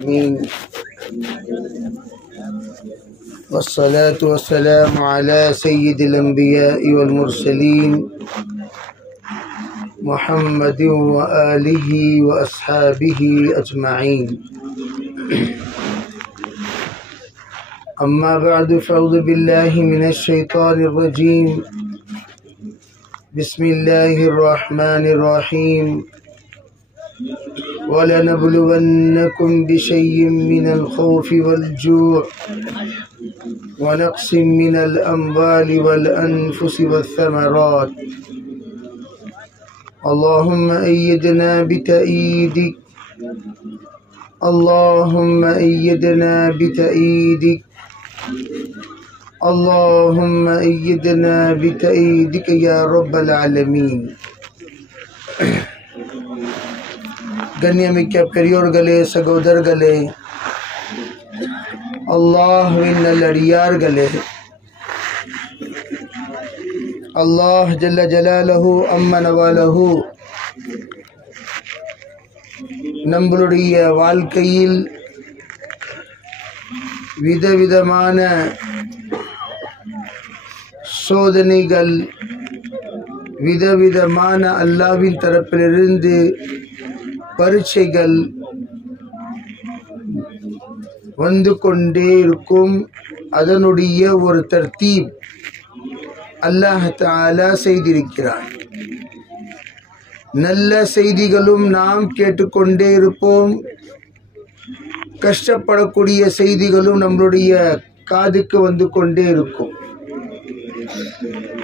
آمين. والصلاة والسلام على سيد الأنبياء والمرسلين محمد وآله وأصحابه أجمعين. أما بعد فأعوذ بالله من الشيطان الرجيم. بسم الله الرحمن الرحيم. ولنبلونكم بشيء من الخوف والجوع ونقص من الأموال والأنفس والثمرات. اللهم أيدنا بتأييدك، اللهم أيدنا بتأييدك، اللهم أيدنا بتأييدك يا رب العالمين. கண்ணியமிக்க பெரியோர்களே, சகோதரர்களே, அல்லாஹ்வின் நல்லடியார்களே, அல்லாஹ் ஜல்ல ஜலாலஹு அம்ம நவாலஹு நம்மளுடைய வாழ்க்கையில் விதவிதமான சோதனைகள், விதவிதமான அல்லாஹ்வின் தரப்பிலிருந்து பரீட்சைகள் வந்து கொண்டே இருக்கும். அதனுடைய ஒரு தர்த்தீப் அல்லாஹ் தஆலா செய்திருக்கிறான். நல்ல செய்திகளும் நாம் கேட்டுக்கொண்டே இருப்போம், கஷ்டப்படக்கூடிய செய்திகளும் நம்மளுடைய காதுக்கு வந்து கொண்டே இருக்கும்.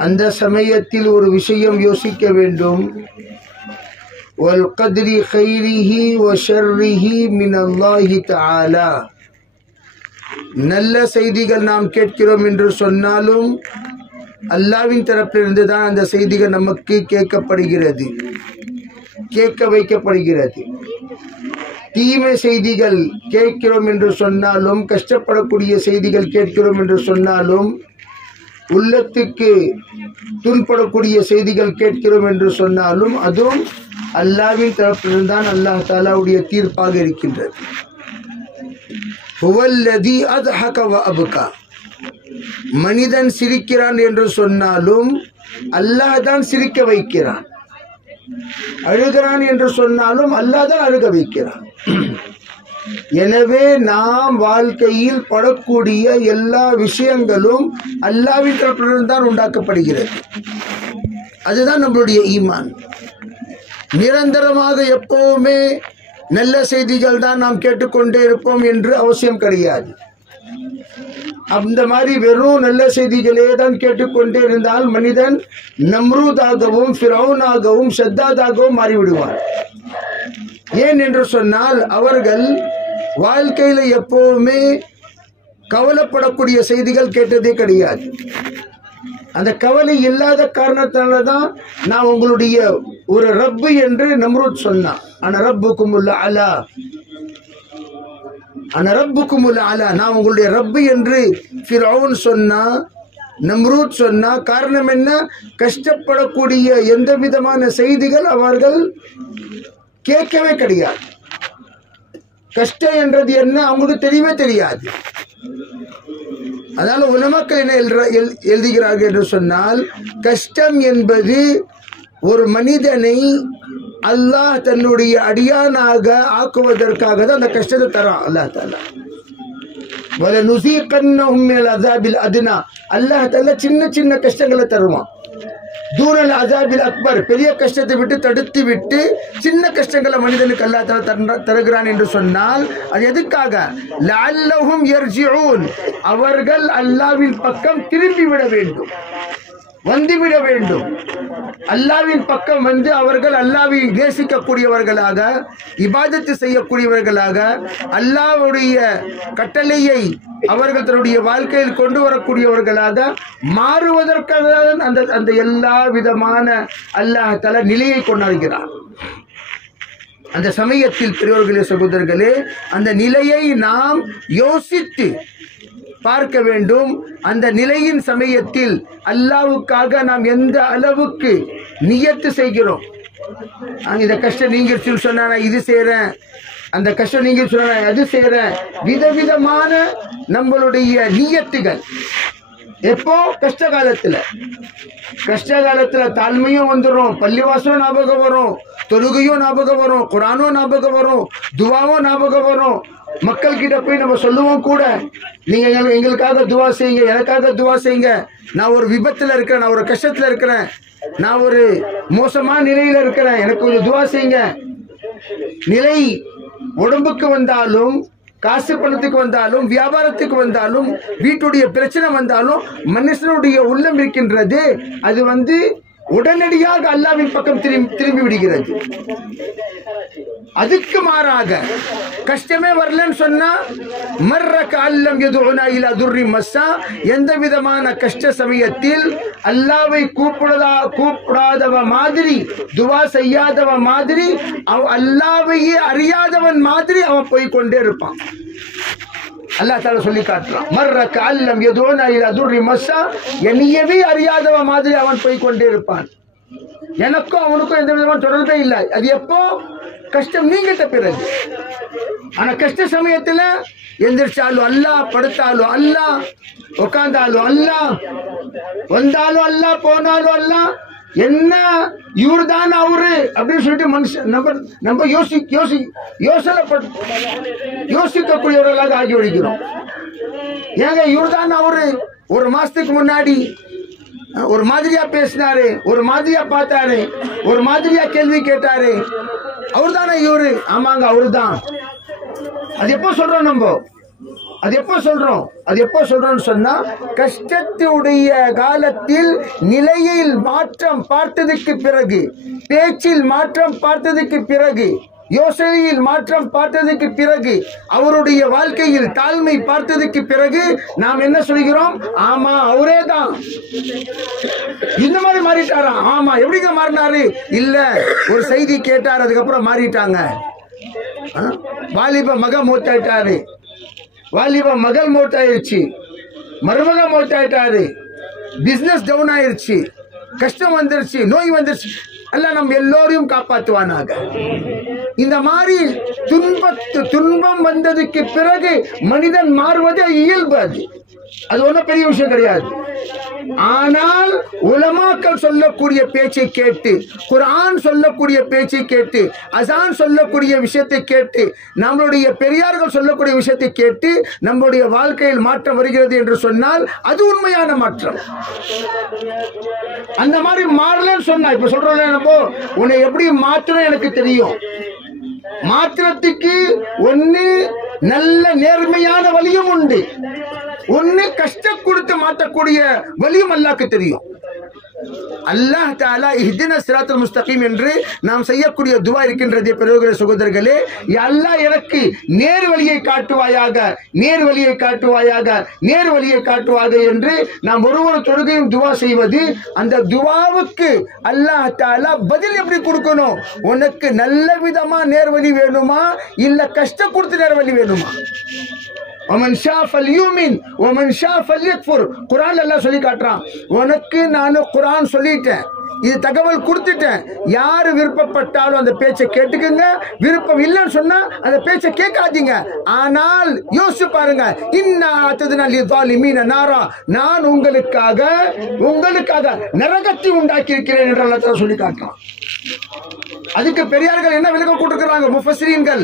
அந்த சமயத்தில் ஒரு விஷயம் யோசிக்க வேண்டும். وَالْقَدْرِ خَيْرِهِ وَشَرِّهِ مِنَ اللَّهِ تَعَالَى. நல்ல செய்திகள் நாம் கேட்கிறோம் என்று சொன்னாலும் அல்லாஹ்வின் தரப்பிலிருந்து தான் அந்த செய்திகள் நமக்கு கேட்கப்படுகிறது, கேட்க வைக்கப்படுகிறது. தீமை செய்திகள் கேட்கிறோம் என்று சொன்னாலும், கஷ்டப்படக்கூடிய செய்திகள் கேட்கிறோம் என்று சொன்னாலும், உள்ளத்துக்கு துன்படக்கூடிய செய்திகள் கேட்கிறோம் என்று சொன்னாலும் அதுவும் அல்லாஹ்வின் தரப்பில்தான் அல்லாஹ் தஆலாவுடைய தீர்ப்பாக இருக்கின்றது. ஹுவல்லதி அத்ஹக வ அப்கா. மனிதன் சிரிக்கிறான் என்று சொன்னாலும் அல்லாஹ் தான் சிரிக்க வைக்கிறான். அழுகிறான் என்று சொன்னாலும் அல்லாஹ் தான் அழுக வைக்கிறான். எனவே நாம் வாழ்க்கையில் படக்கூடிய எல்லா விஷயங்களும் அல்லாஹ்வின் தரப்பிலிருந்து தான் உண்டாக்கப்படுகிறது. அதுதான் நம்மளுடைய ஈமான். நிரந்தரமாக எப்பவுமே நல்ல செய்திகள் தான் நாம் கேட்டுக்கொண்டே இருப்போம் என்று அவசியம் கிடையாது. அந்த மாதிரி வெறும் நல்ல செய்திகளே தான் கேட்டுக்கொண்டே இருந்தால் மனிதன் நம்ரூதாகவும் ஃபிரௌனாகவும் ஷத்தாதாகவும் மாறிவிடுவார். ஏன் என்று சொன்னால் அவர்கள் வாழ்க்கையில எப்பவுமே கவலைப்படக்கூடிய செய்திகள் கேட்டதே கிடையாது. அந்த கவலை இல்லாத காரணத்தால தான் நான் உங்களுடைய ஒரு ரப்பு என்று நம்ரூத் சொன்னான். அன ரப்புக்குமுல் அலா, அன ரப்புக்குமுல் அலா, நான் உங்களுடைய ரப்பு என்று ஃபிரௌன் சொன்னா, நம்ரூத் சொன்னா. காரணம் என்ன? கஷ்டப்படக்கூடிய எந்த விதமான செய்திகள் அவர்கள் கேட்கவே கிடையாது. கஷ்டம் என்றது என்ன அவங்களுக்கு தெரியவே தெரியாது. அதனால உலமாக்கள் என்ன எழுதுகிறார்கள் என்று சொன்னால், கஷ்டம் என்பது ஒரு மனிதனை அல்லாஹ் தன்னுடைய அடியானாக ஆக்குவதற்காக தான் அந்த கஷ்டத்தை தரான் அல்லாஹ் தஆலா. வலனுஸீகன்னஹும் மினல் அஸாபில் அத்னா. அல்லாஹ் தஆலா சின்ன சின்ன கஷ்டங்களை தருவான். தூனல் அஸாபில் அக்பர், பெரிய கஷ்டத்தை விட்டு தடுத்து விட்டு சின்ன கஷ்டங்களை மனிதனுக்கு அல்லாஹ் தஆலா தருகிறான் என்று சொன்னால் அது எதுக்காக? லஅல்லஹும் யர்ஜிஊன், அவர்கள் அல்லாஹ்வின் பக்கம் திரும்பி விட வேண்டும், வந்துவிட வேண்டும். அல்லாஹ்வின் பக்கம் வந்து அவர்கள் அல்லாஹ்வை நேசிக்கக்கூடியவர்களாக, இபாதத்து செய்யக்கூடியவர்களாக, அல்லாஹ்வுடைய கட்டளையை அவர்கள் தன்னுடைய வாழ்க்கையில் கொண்டு வரக்கூடியவர்களாக மாறுவதற்காக அந்த எல்லா விதமான அல்லாஹ் தஆலா நிலையை கொண்டாடுகிறார். அந்த சமயத்தில் பெரியோர்களே, சகோதரர்களே, அந்த நிலையை நாம் யோசித்து பார்க்க வேண்டும். அந்த நிலையின் சமயத்தில் அல்லாஹ்வுக்காக நாம் எந்த அளவுக்கு நியத்து செய்கிறோம். இந்த கஷ்டம் நீங்கிருச்சுன்னு சொன்னா நான் இது செய்கிறேன், அந்த கஷ்டம் நீங்க சொல்ற அது செய்யறேன். விதவிதமான நம்மளுடைய நியத்துகள். எப்போ கஷ்ட காலத்துல தாழ்மையும் வந்துடும், பள்ளிவாசலும் ஞாபகம் வரும், தொழுகையும் ஞாபகம் வரும், குரானும் ஞாபகம் வரும், துவாவும் ஞாபகம் வரும். மக்கள் கிட்ட போய் நம்ம சொல்லுவோம் கூட, நீங்க எங்களுக்காக துவா செய்யுங்க, எனக்காக துவா செய்யுங்க, நான் ஒரு விபத்துல இருக்கிறேன், நான் ஒரு கஷ்டத்துல இருக்கிறேன், நான் ஒரு மோசமான நிலையில இருக்கிறேன், எனக்கு கொஞ்சம் துவா செய்யுங்க. நிலை உடம்புக்கு வந்தாலும், காசு பணத்துக்கு வந்தாலும், வியாபாரத்துக்கு வந்தாலும், வீட்டுடைய பிரச்சனை வந்தாலும், மனுஷனுடைய உள்ளம் இருக்கின்றது, அது உடனடியாக அல்லாஹ்வின் பக்கம் திரும்பி விடுகிறது. அதுக்கு மாறாக கஷ்டமே வரலன்னு சொன்னா மர்ரக அல்லம் யதுனா இலா துர்ரி மஸ்ஸா, எந்த விதமான கஷ்ட சமயத்தில் அல்லாஹ்வை கூப்பிடாதவ மாதிரி, துவா செய்யாதவ மாதிரி, அல்லாஹ்வையே அறியாதவன் மாதிரி அவன் போய் கொண்டே இருப்பான். அல்லாஹ் தஆலா சொல்லி காட்டுறான், மர்ரக அல்லம் யதுனா இலா துர்ரி மஸ்ஸா, என்னையவே அறியாதவ மாதிரி அவன் போய் கொண்டே இருப்பான். எனக்கும் அவனுக்கும் எந்த விதமான தொடர்பே இல்லை. அது எப்போ கஷ்டம் நீங்கிட்ட பிறகு. ஆனா கஷ்ட சமயத்துல எந்திரிச்சாலும் அல்லாஹ், படுத்தாலும் அல்லாஹ், உட்கார்ந்தாலும் அல்லாஹ், வந்தாலும் அல்லாஹ், போனாலும் அல்லாஹ், என்ன இவரு தான் அவரு அப்படின்னு சொல்லிட்டு மனுஷன் நம்ம யோசிக்கக்கூடியவர்களாக ஆகி விடுகிறோம். ஏங்க இவரு தான் அவரு, ஒரு மாசத்துக்கு முன்னாடி ஒரு மாதிரியா பேசினாரு, ஒரு மாதிரியா பார்த்தாரு, ஒரு மாதிரியா கேள்வி கேட்டாரு, அவரு தானே இவரு? ஆமாங்க அவரு தான். அது எப்போ சொல்றோம் நம்ம? அது எப்போ சொல்றோம்னு சொன்னா கஷ்டத்துடைய காலத்தில் நிலையில் மாற்றம் பார்த்ததுக்கு பிறகு, பேச்சில் மாற்றம் பார்த்ததுக்கு பிறகு, யோசனையில் மாற்றம் பார்த்ததுக்கு பிறகு, அவருடைய வாழ்க்கையில் தாழ்மை பார்த்ததுக்கு பிறகு நாம் என்ன சொல்கிறோம்? ஆமா அவரே தான். இந்த மாதிரி மாறிட்டாரா? ஆமா. எப்படிங்க மாறினாரு? இல்ல, ஒரு செய்தி கேட்டார், அதுக்கப்புறம் மாறிட்டாங்க. வாலிப மக மூத்தாயிட்டாரு, வாலிப மகள் மூத்தாயிருச்சு, மருமக மூத்தாயிட்டாரு, பிசினஸ் டவுன் ஆயிருச்சு, கஷ்டம் வந்துருச்சு, நோய் வந்துருச்சு. அல்ல நம்ம எல்லோரையும் காப்பாற்றுவானாக. இந்த மாதிரி துன்பம் வந்ததுக்கு பிறகு மனிதன் மாறுவது இயல்பு. அது ஒன்றும் பெரிய விஷயம் கிடையாது. ஆனால் உலமாக்கள் சொல்லக்கூடிய பேச்சை கேட்டு, குர்ஆன் சொல்லக்கூடிய பேச்சை கேட்டு, அசான் சொல்லக்கூடிய விஷயத்தை கேட்டு, நம்மளுடைய பெரியார்கள் சொல்லக்கூடிய விஷயத்தை கேட்டு நம்முடைய வாழ்க்கையில் மாற்றம் வருகிறது என்று சொன்னால் அது உண்மையான மாற்றம். அந்த மாதிரி மாறலன்னு சொன்னா, இப்ப சொல்றோம், உன்னை எப்படி மாற்றணும் எனக்கு தெரியும். மாற்றத்துக்கு ஒன்னு நல்ல நேர்மையான வழியும் உண்டு, ஒன்னு கஷ்டம் கொடுத்து மாற்றக்கூடிய வழியும் அல்லாஹ்க்கு தெரியும். அல்லாஹ் தஆலா இஹ்தின ஸிராத்தல் முஸ்தகீம் என்று நாம் செய்யக்கூடிய துஆ இருக்கின்றது. பெரியவர்களே, சகோதரர்களே, யா அல்லாஹ் எனக்கு நேர் வழியை காட்டுவாயாக, நேர் வழியை காட்டுவாயாக, நேர் வழியை காட்டுவாக என்று நாம் ஒவ்வொரு தொழுகையும் துஆ செய்வது. அந்த துஆவுக்கு அல்லாஹ் தஆலா பதில் எப்படி கொடுக்கணும்? உனக்கு நல்ல விதமா நேர் வழி வேணுமா, இல்ல கஷ்டம் கொடுத்து நேர் வழி வேணுமா? ومن شاء فليؤمن ومن شاء فليكفر. குர்ஆன் அல்லாஹ் சொல்லி காட்டுறான். உனக்கு நான் குர்ஆன் சொல்லிட்டேன், இது தகவல் கொடுத்துட்டேன். யாரு விருப்பப்பட்டாலும் அந்த பேச்சை கேட்டுக்குங்க, விருப்பம் இல்லைன்னு சொன்னா அந்த பேச்சை கேட்காதீங்க. ஆனால் யோசிச்சு பாருங்க, இன்னா அத்ததுனா லிஸாலிமீன நாரா, நான் உங்களுக்காக நரகத்தை உண்டாக்கி இருக்கிறேன் என்று அல்லாஹ் சொல்லி காட்டுறான். அதுக்கு பெரியார்கள் என்ன விளக்கம் கொடுக்கிறாங்க? முஃபஸ்ஸிரீன்கள்,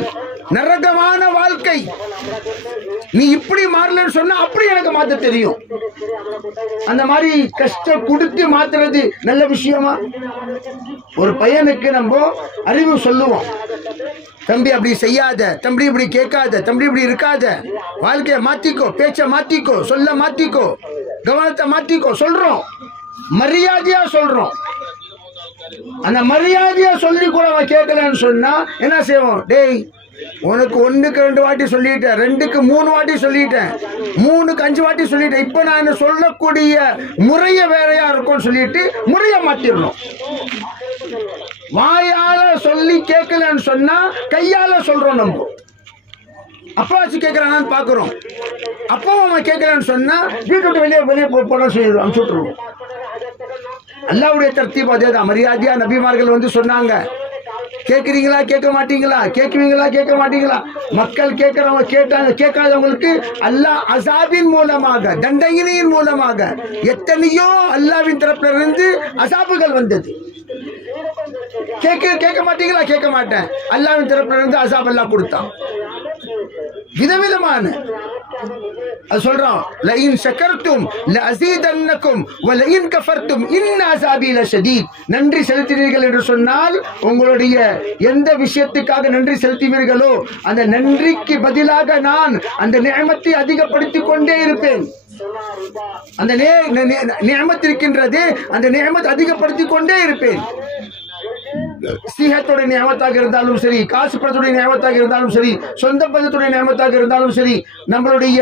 நரகமான வாழ்க்கை, நீ இப்படி மாறலன்னு சொன்னா அப்படி எனக்கு மாத்த தெரியும். அந்த மாதிரி கஷ்டம் கொடுத்து மாத்துறது நல்ல விஷயமா? ஒரு பையனுக்கு நம்ம அறிவு சொல்லுவோம், தம்பி அப்படி செய்யாத, தம்பி இப்படி கேட்காத, தம்பி இப்படி இருக்காத, வாழ்க்கைய மாத்திக்கோ, பேச்ச மாத்திக்கோ, சொல்ல மாத்திக்கோ, கவனத்தை மாத்திக்கோ சொல்றோம், மரியாதையா சொல்றோம். அந்த மரியாதையா சொல்லி கூட அவன் கேட்கலன்னு சொன்னா என்ன செய்வோம்? டேய், உனக்கு 1க்கு 2 வாட்டி சொல்லிட்டேன், 2க்கு 3 வாட்டி சொல்லிட்டேன், 3க்கு 5 வாட்டி சொல்லிட்டேன், இப்ப நான் சொல்லக்கூடிய முறைய வேறையா இருக்கும்னு சொல்லிட்டு முறைய மாத்திரணும். வாயால சொல்லி கேட்கலன்னு சொன்னா கையால சொல்றோம். நம்ம அப்பாச்சு கேட்கறான்னு பாக்குறோம், அப்பாவும் அவன் கேட்கலன்னு சொன்னா வீட்டு விட்டு வெளியே போட சொல்லிடுவோம், அனுப்பிச்சு விட்டுருவோம். அல்லாஹ்வுடைய தர்த்தீப் அதேதான். மரியாதையா நபிமார்கள் சொன்னாங்க, கேட்கிறீங்களா கேட்க மாட்டீங்களா? கேட்குவீங்களா கேட்க மாட்டீங்களா? மக்கள் கேட்கிறவங்க கேட்டாங்க, கேட்காதவங்களுக்கு அல்லாஹ் அசாபின் மூலமாக, தண்டனையின் மூலமாக எத்தனையோ அல்லாஹ்வின் தரப்புல இருந்து அசாபுகள் வந்தது. கேட்க மாட்டீங்களா? கேட்க மாட்டேன். அல்லாஹ்வின் தரப்புல இருந்து அசாப் அல்லாஹ் கொடுத்தான். விதவிதமான அது சொல்றோம். லஇன் ஷக்கர்தும் லஅஸீதன்னகும் வலஇன் கஃபர்தும் இன் அஸாபி லஷதீத். நன்றி செலுத்தினீர்கள் என்று சொன்னால் உங்களுடைய எந்த விஷயத்துக்காக நன்றி செலுத்துவீர்களோ அந்த நன்றிக்கு பதிலாக நான் அந்த நிஅமத்தை அதிகப்படுத்திக் கொண்டே இருப்பேன். அந்த நிஅமத் இருக்கின்றது, அந்த நிஅமத் அதிகப்படுத்திக் கொண்டே இருப்பேன். சீஹத்துடைய நியமத்தாக இருந்தாலும் சரி, காசு பணத்துடைய நியமத்தாக இருந்தாலும் சரி, சொந்த பந்தத்துடைய நியமத்தாக இருந்தாலும் சரி, நம்மளுடைய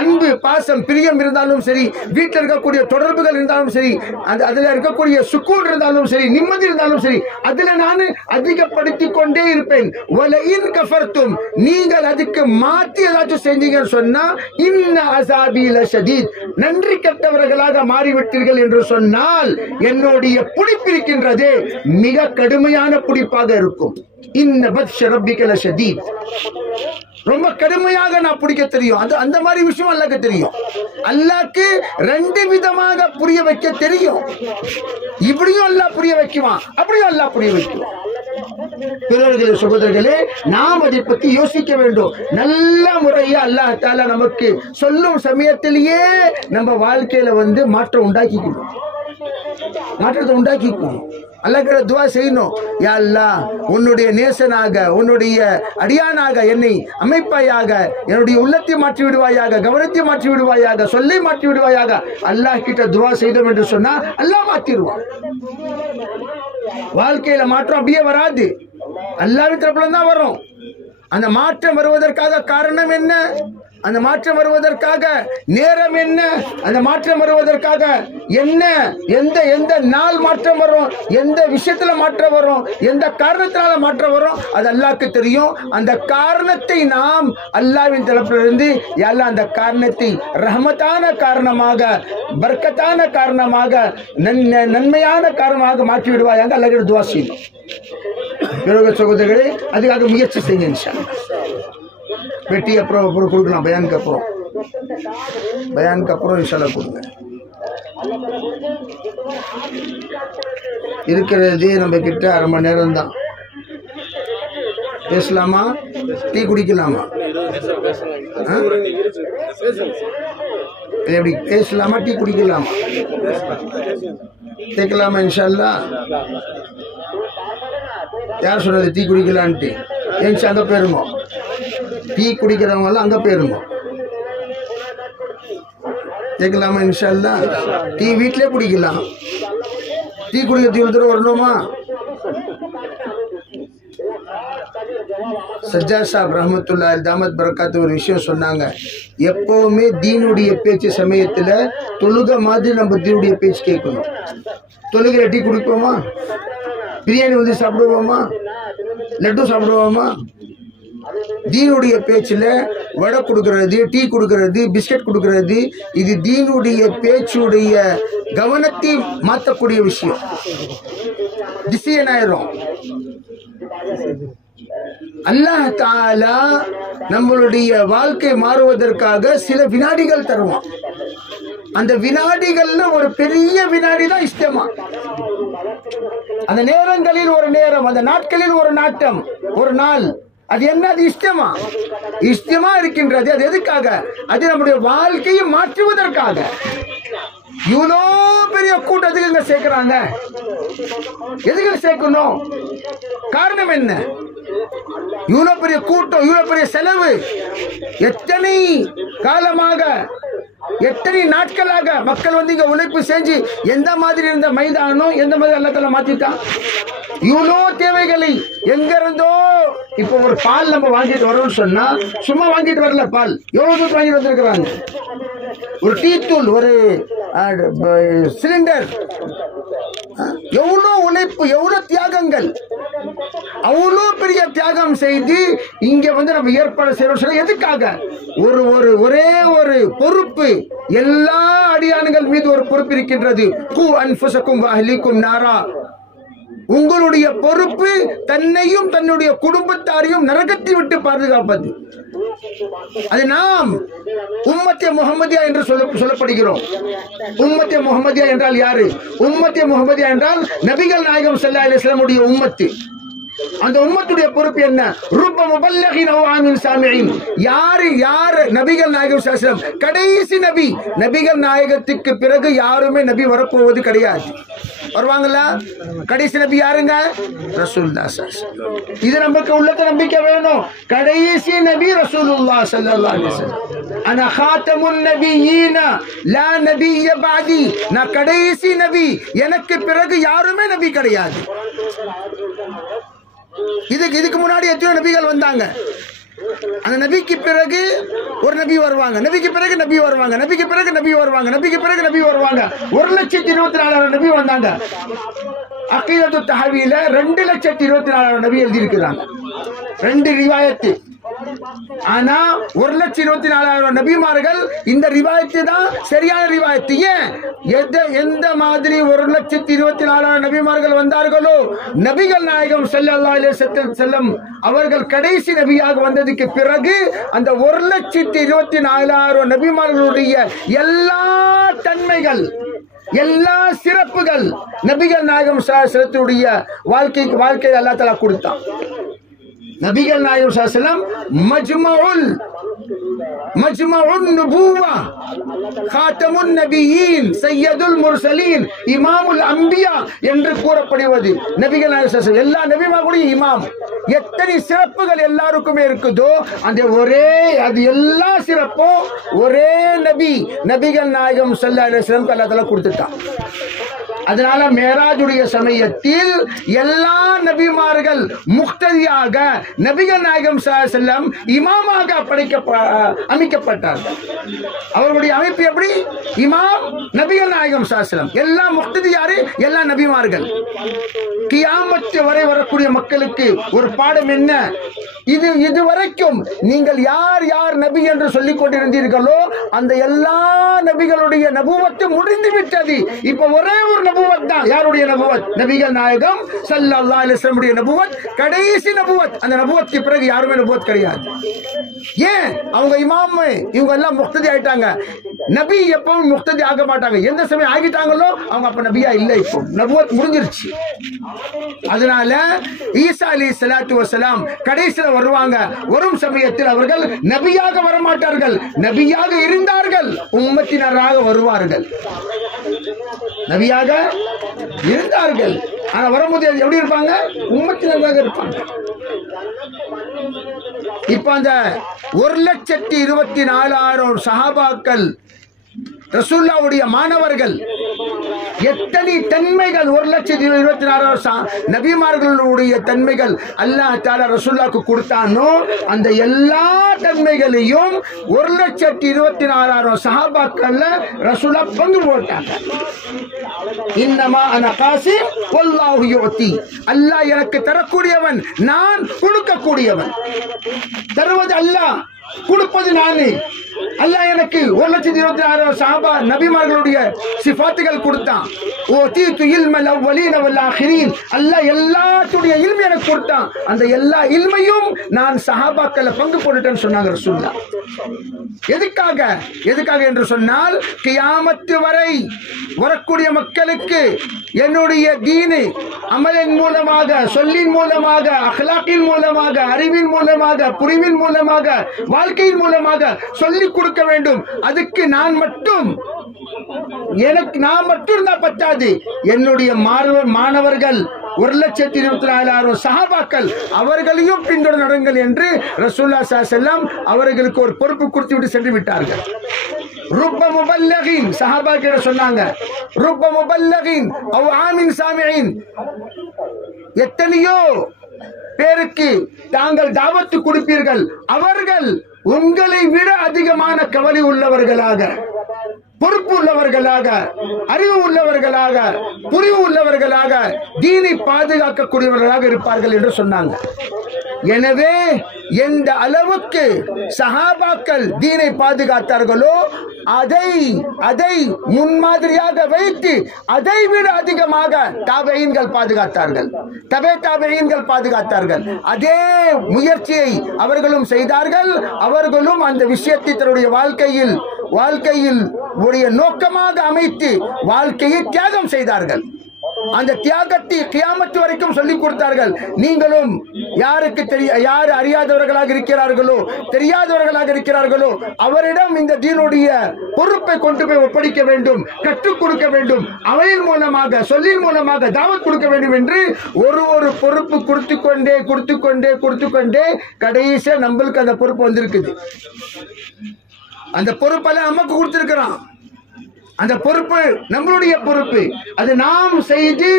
அன்பு பாசம் பிரியம் இருந்தாலும் சரி, வீட்டில் இருக்கக்கூடிய தொடர்புகள் இருந்தாலும் சரி, அதுல இருக்கக்கூடிய சுக்கூன் இருந்தாலும் சரி, நிம்மதி இருந்தாலும் சரி, அதுல நான் அதிகப்படுத்திக் கொண்டே இருப்பேன். வலஇன் கஃபர்தும், நீங்கள் அதுக்கு மாற்றி ஏதாச்சும் செஞ்சீங்கன்னு சொன்னா இன்ன அஸாபி லஷதீத், நன்றி கெட்டவர்களாக மாறிவிட்டீர்கள் என்று சொன்னால் என்னுடைய பிடிப்பிருக்கின்றதே மிக கடுமையான பிடிப்பாக இருக்கும். இன்ன பத்ஷ ரப்பிக லஷதீத், ரொம்ப கடுமையாக நான் பிடிக்க தெரியும். அது அந்த மாதிரி விஷயம் அல்லாஹ்க்கு தெரியும். அல்லாஹ்க்கு ரெண்டு விதமாக புரிய வைக்க தெரியும். இப்படியும் அல்லாஹ் புரிய வைக்குவான், அப்படியும் அல்லாஹ் புரிய வைக்குவான். பிறர்களே, சகோதரர்களே, நாம் அதை பற்றி யோசிக்க வேண்டும். நல்ல முறையை அல்லாஹ் தஆலா நமக்கு சொல்லும் சமயத்திலேயே நம்ம வாழ்க்கையில மாற்றம் உண்டாக்கிக்கணும். மாற்றத்தை உண்டாக்கிக்கணும். அல்லாஹ் கிட்ட துஆ செய்யணும். யா அல்லாஹ், உன்னுடைய நேசனாக, உன்னுடைய அடியானாக என்னை அமைப்பாயாக, என்னுடைய உள்ளத்தை மாற்றி விடுவாயாக, கவனத்தை மாற்றி விடுவாயாக, சொல்லை மாற்றி விடுவாயாக. அல்லாஹ் கிட்ட துஆ செய்தோம் என்று சொன்னா அல்லாஹ் மாற்றிடுவான். வாழ்க்கையில மாற்றம் அப்படியே வராது, அல்லாஹ்வின் தரப்புல தான் வரும். அந்த மாற்றம் வருவதற்காக காரணம் என்ன? அந்த மாற்றம் வருவதற்காக நேரம் என்ன? அந்த மாற்றம் வருவதற்காக என்ன, எந்த நாள் மாற்றம் வரும், எந்த விஷயத்துல மாற்றம் வரும், எந்த காரணத்தினால மாற்றம் வரும், அது அல்லாஹ்க்கு தெரியும். அந்த காரணத்தை நாம் அல்லாஹ்வின் தரப்பிலிருந்து யா அல்லாஹ் அந்த காரணத்தை ரஹ்மத்தான காரணமாக, பர்க்கத்தான காரணமாக, நன்மையான காரணமாக மாற்றி விடுவாயாக. அல்லாஹ்விடம் துஆ செய்யணும். பிறகு சகோதரர்களே, அதுக்காக முயற்சி செய்யுங்க. இன்ஷாஅல்லாஹ் வெட்டி அப்புறம் கொடுக்கலாம். பயானுக்கு அப்புறம் இன்ஷாஅல்லாஹ் கொடுங்க. இருக்கிறதே நம்ம கிட்ட அரை மணி நேரம் தான். பேசலாமா? டீ குடிக்கலாமா? எப்படி பேசலாமா? டீ குடிக்கலாமா? கேட்கலாமா? இன்ஷாஅல்லாஹ். யார் சொன்னது டீ குடிக்கலான்ட்டு? ஏன் அங்க போயிருங்க. டீ குடிக்கிறவங்க எல்லாம் அங்க போயிருங்க. கேட்கலாமா? இன்ஷாஅல்லாஹ். டீ வீட்டிலே குடிக்கலாம். டீ குடிக்கிறதுக்கு ஒருத்தர் வரணுமா? சஜ்ஜாத் சாப் ரஹ்மத்துல்லாஹி தாமத் பரக்காத்து ஒரு விஷயம் சொன்னாங்க. எப்பவுமே தீனுடைய பேச்சு சமயத்துல தொழுக மாதிரி நம்ம தீனுடைய பேச்சு கேட்கணும். தொழுகிற டீ குடிப்போமா? பிரியாணி சாப்பிடுவோமா? லட்டு சாப்பிடுவோமா? தீனுடைய பேச்சுல வடை கொடுக்கறது, டீ கொடுக்கறது, பிஸ்கட் கொடுக்கறது, இது தீனுடைய பேச்சுடைய கவனத்தை மாற்றக்கூடிய விஷயம். டிசிஷன் ஆயிரும். அல்லாஹ் தஆலா நம்மளுடைய வாழ்க்கை மாறுவதற்காக சில வினாடிகள் தருவான். அந்த வினாடிகள்ல ஒரு பெரிய வினாடி தான் இஸ்திமா. அந்த நேரங்களில் ஒரு நேரம், அந்த நாட்களில் ஒரு நாட்டம், ஒரு நாள். அது என்ன? அது இஸ்திமா. இஸ்திமா இருக்கின்றது. அது எதுக்காக? அது நம்முடைய வாழ்க்கையை மாற்றுவதற்காக. இவ்வளோ பெரிய கூட்டத்துக்கு இங்க சேர்க்கிறாங்க. எதுக்கு சேர்க்கணும்? காரணம் என்ன? இவ்வளவு பெரிய கூட்டம், இவ்வளவு பெரிய செலவு, எத்தனை காலமாக, எத்தனை நாட்களாக மக்கள் இங்க உழைப்பு செஞ்சு எந்த மாதிரி இருந்த மைதானம் எந்த மாதிரி அல்லாஹ் தஆலா மாத்திட்டான். இவ்வளோ தேவைகளை எங்க இருந்தோ. இப்போ ஒரு பால் நம்ம வாங்கிட்டு வரோம்னு சொன்னா சும்மா வாங்கிட்டு வரல. பால் எவ்வளவு தூரம் வாங்கிட்டு வந்திருக்கிறாங்க. ஒரு டீ தூள், ஒரு சிலிண்டர், எவ்வளவு உழைப்பு, எவ்வளவு தியாகங்கள். அவ்வளோ பெரிய தியாகம் செய்து இங்க நம்ம ஏற்பாடு செய்யறோம். எதுக்காக? ஒரே ஒரு பொறுப்பு. எல்லா அடியான்கள் மீது ஒரு பொறுப்பு இருக்கின்றது. கு அன்ஃபுஸக்கும் வ அஹ்லீக்கும் நாரா, உங்களுடைய பொறுப்பு தன்னையும் தன்னுடைய குடும்பத்தாரையும் நரகத்தை விட்டு பாதுகாப்பது. அது நாம் உம்மத்தே முஹம்மதியா என்று சொல்லப்படுகிறோம். உம்மத்தே முஹம்மதியா என்றால் யாரு? உம்மத்தே முஹம்மதியா என்றால் நபிகள் நாயகம் ஸல்லல்லாஹு அலைஹி வஸல்லம் உடைய உம்மத்து. அந்த உம்மத்துடைய பொறுப்பு என்ன? ருப்ப முபல்லகின் அவ் ஆமின் சாமியின். யார் நபிகள் நாயகம் ஸல்லல்லாஹு அலைஹி வஸல்லம் கடைசி நபி. நபிகள் நாயகத்துக்கு பிறகு யாருமே நபி வரப்போவது கிடையாது. வருவாங்களா? கடைசி நபி யாருங்க? ரசூலுல்லாஹ் ஸல்லல்லாஹு அலைஹி வஸல்லம். இது நமக்கு உள்ளத நம்பிக்கை வேணும். கடைசி நபி ரசூலுல்லாஹ் ஸல்லல்லாஹு அலைஹி வஸல்லம். அன காத்தமுன் நபியீன லா நபிய பாதி. நான் கடைசி நபி, எனக்கு பிறகு யாருமே நபி கிடையாது. இதுக்கு முன்னாடி எத்தனை நபிகள் வந்தாங்க. அந்த நபிக்கு பிறகு ஒரு நபி வருவாங்க, நபிக்கு பிறகு நபி வருவாங்க, நபிக்கு பிறகு நபி வருவாங்க, நபிக்கு பிறகு நபி வருவாங்க. 1,24,000 நபி வந்தாங்க. அகீதத்து தஹவீல 2,24,000 நபி எழுதி இருக்கிறாங்க. 2 ரிவாயத்து. ஆனா 1,24,000 நபிமார்கள் இந்த ரிவாயத்து தான் சரியான ரிவாயத்து. ஏன்? எந்த மாதிரி 1,24,000 நபிமார்கள் வந்தார்களோ நபிகள் நாயகம் ஸல்லல்லாஹு அலைஹி வஸல்லம் அவர்கள் கடைசி நபியாக வந்ததுக்கு பிறகு அந்த 1,24,000 நபிமார்களுடைய எல்லா தன்மைகள், எல்லா சிறப்புகள் நபிகள் நாயகம் ஸல்லல்லாஹு அலைஹி வஸல்லம் வாழ்க்கை அல்லாஹ் தஆலா கொடுத்தான். நபிகள் நாயகம் ஸல்லல்லாஹு அலைஹி வஸல்லம் மஜ்மஉன் நுபுவா, காத்தமுன் நபியீன், சையதுல் முர்சலீன், இமாமுல் அம்பியா என்று கூறப்படுவது நபிகள் நாயகம் ஸல்லல்லாஹு அலைஹி வஸல்லம். எல்லா நபிமார்களுடைய இமாம். எத்தனை சிறப்புகள் எல்லாருக்குமே இருக்குதோ அந்த அது எல்லா சிறப்பும் ஒரே நபிகள் நாயகம் ஸல்லல்லாஹு அலைஹி வஸல்லம் அல்லாஹ் தஆலா கொடுத்துட்டான். அதனால மேராஜுடைய சமயத்தில் எல்லா நபிமார்கள் முக்ததியாக நபிகள் நாயகம் ஸல்லல்லாஹு அலைஹி வஸல்லம் இமாமாக அமைக்கப்பட்டார்கள். அவர்களுடைய அமைப்பு எப்படி? இமாம் நபிகள் நாயகம் ஸல்லல்லாஹு அலைஹி வஸல்லம். எல்லா முக்ததி யாரு? எல்லா நபிமார்கள். கியாமத் வரை வரக்கூடிய மக்களுக்கு ஒரு பாடம் என்ன? இதுவரைக்கும் நீங்கள் யார் யார் நபி என்று சொல்லிக் கொண்டிருந்தீர்களோ அந்த எல்லா நபிகளுடைய நபுவத்து முடிந்து விட்டது. இப்ப ஒரே ஒரு நபுவத் தான். யாருடைய நபுவத்? நபிகள் நாயகம் ஸல்லல்லாஹு அலைஹி வஸல்லம் உடைய நபுவத், கடைசி நபுவத். அந்த நபுவத்துக்கு பிறகு யாருமே நபுவத் கிடையாது. ஏன்? அவங்க இமாம், இவங்க எல்லாம் முக்ததி ஆயிட்டாங்க. நபி எப்பவும் முக்ததி ஆக மாட்டாங்க. எந்த சமயம் ஆகிட்டாங்களோ அவங்க அப்ப நபியா இல்லை. இப்போ நபுவத் முடிஞ்சிருச்சு. அதனால ஈசா அலைஹிஸ்ஸலாத்து வஸலாம் கடைசில வருவாங்க. வரும் சமயத்தில் அவர்கள் நபியாக வரமாட்டார்கள், நபியாக இருந்தார்கள், உம்மத்தினராக வருவார்கள். நபியாக இருந்தார்கள், ஆனா வரும்போது எப்படி இருப்பாங்க? உம்மத்தினராக இருப்பாங்க. இப்ப அந்த 1,24,000 சஹாபாக்கள் ரசூலுல்லாஹ்வுடைய மாணவர்கள், எத்தனை தன்மைகள் 1,24,000 நபிமார்களுடைய தன்மைகள் அல்லாஹ் தஆலா ரசூலுல்லாஹ்க்கு கொடுத்தானோ அந்த எல்லா தன்மைகளையும் 1,24,000 சஹாபாக்கள்ல ரசூலுல்லாஹ் பங்கு போட்டாங்க. இன்னமா அன காசிம் வல்லாஹு யுதி. அல்லாஹ் எனக்கு தரக்கூடியவன், நான் கொடுக்கக்கூடியவன். தருவது அல்லாஹ், கொடுப்பது நானே. அல்லாஹ் எனக்கு 1,24,000 சஹாபா நபிமார்களுடைய சிஃபாத்துகள் கொடுத்தான். ஓதீது இல்மல் அவ்வலீன வல் ஆகிரீன். அல்லாஹ் எல்லாத்துடைய இல்மை எனக்கு கொடுத்தான். அந்த எல்லா இல்மையும் நான் சஹாபாக்கள பங்கு போட்டுட்டேன்னு சொன்னாங்க ரசூலுல்லாஹ். எதுக்காக என்று சொன்னால் கியாமத் வரை வரக்கூடிய மக்களுக்கு என்னுடைய தீனு அமலின் மூலமாக, சொல்லின் மூலமாக, அக்லாக்கின் மூலமாக, அறிவின் மூலமாக, புரிவின் மூலமாக, வாழ்க்கையின் மூலமாக சொல்லிக் கொடுக்க வேண்டும். அதுக்கு நான் மட்டும் இருந்தா பத்தாது. என்னுடைய மாணவர்கள் 1,24,000 சஹாபாக்கள் அவர்களையும் பின்தொடருங்கள் என்று ரசூலுல்லாஹ் ஸல்லல்லாஹு அலைஹி வஸல்லம் அவர்களுக்கு ஒரு பொறுப்பு கொடுத்து விட்டு சென்று விட்டார்கள். ருப்ப முபல்லகின் சஹாபாக்கள் சொன்னாங்க, ருப்ப முபல்லகின் அவ் ஆமின் சாமியின். எத்தனையோ பேருக்கு தாங்கள் தாவத்து கொடுப்பீர்கள், அவர்கள் உங்களை விட அதிகமான கவலை உள்ளவர்களாக, பொறுப்பு உள்ளவர்களாக, அறிவு உள்ளவர்களாக, புரிவு உள்ளவர்களாக, தீனை பாதுகாக்கக்கூடியவர்களாக இருப்பார்கள் என்று சொன்னாங்க. எனவே எந்த அளவுக்கு சஹாபாக்கள் தீனை பாதுகாத்தார்களோ அதை முன்மாதிரியாக வைத்து அதை விட அதிகமாக தாபீன்கள் பாதுகாத்தார்கள், தாபீன்கள் பாதுகாத்தார்கள். அதே முயற்சியை அவர்களும் செய்தார்கள். அவர்களும் அந்த விஷயத்தை தன்னுடைய வாழ்க்கையில் உடைய நோக்கமாக அமைத்து வாழ்க்கையை தியாகம் செய்தார்கள். அந்த தியாகத்தை கியாமத் வரைக்கும் சொல்லிக் கொடுத்தார்கள். நீங்களும் யார் அறியாதவர்களாக இருக்கிறார்களோ, தெரியாதவர்களாக இருக்கிறார்களோ, அவரிடம் இந்த தீனுடைய பொறுப்பை கொண்டு போய் ஒப்படைக்க வேண்டும், கற்றுக் கொடுக்க வேண்டும், அவையின் மூலமாக சொல்லின் மூலமாக தாவத் கொடுக்க வேண்டும் என்று ஒரு பொறுப்பு கொடுத்து கொண்டே கடைசியா நம்மளுக்கு அந்த பொறுப்பு வந்திருக்குது. அந்த பொறுப்பெல்லாம் நமக்கு கொடுத்திருக்கிறான். அந்த பொறுப்பு நம்மளுடைய பொறுப்பு. அது நாம் செய்து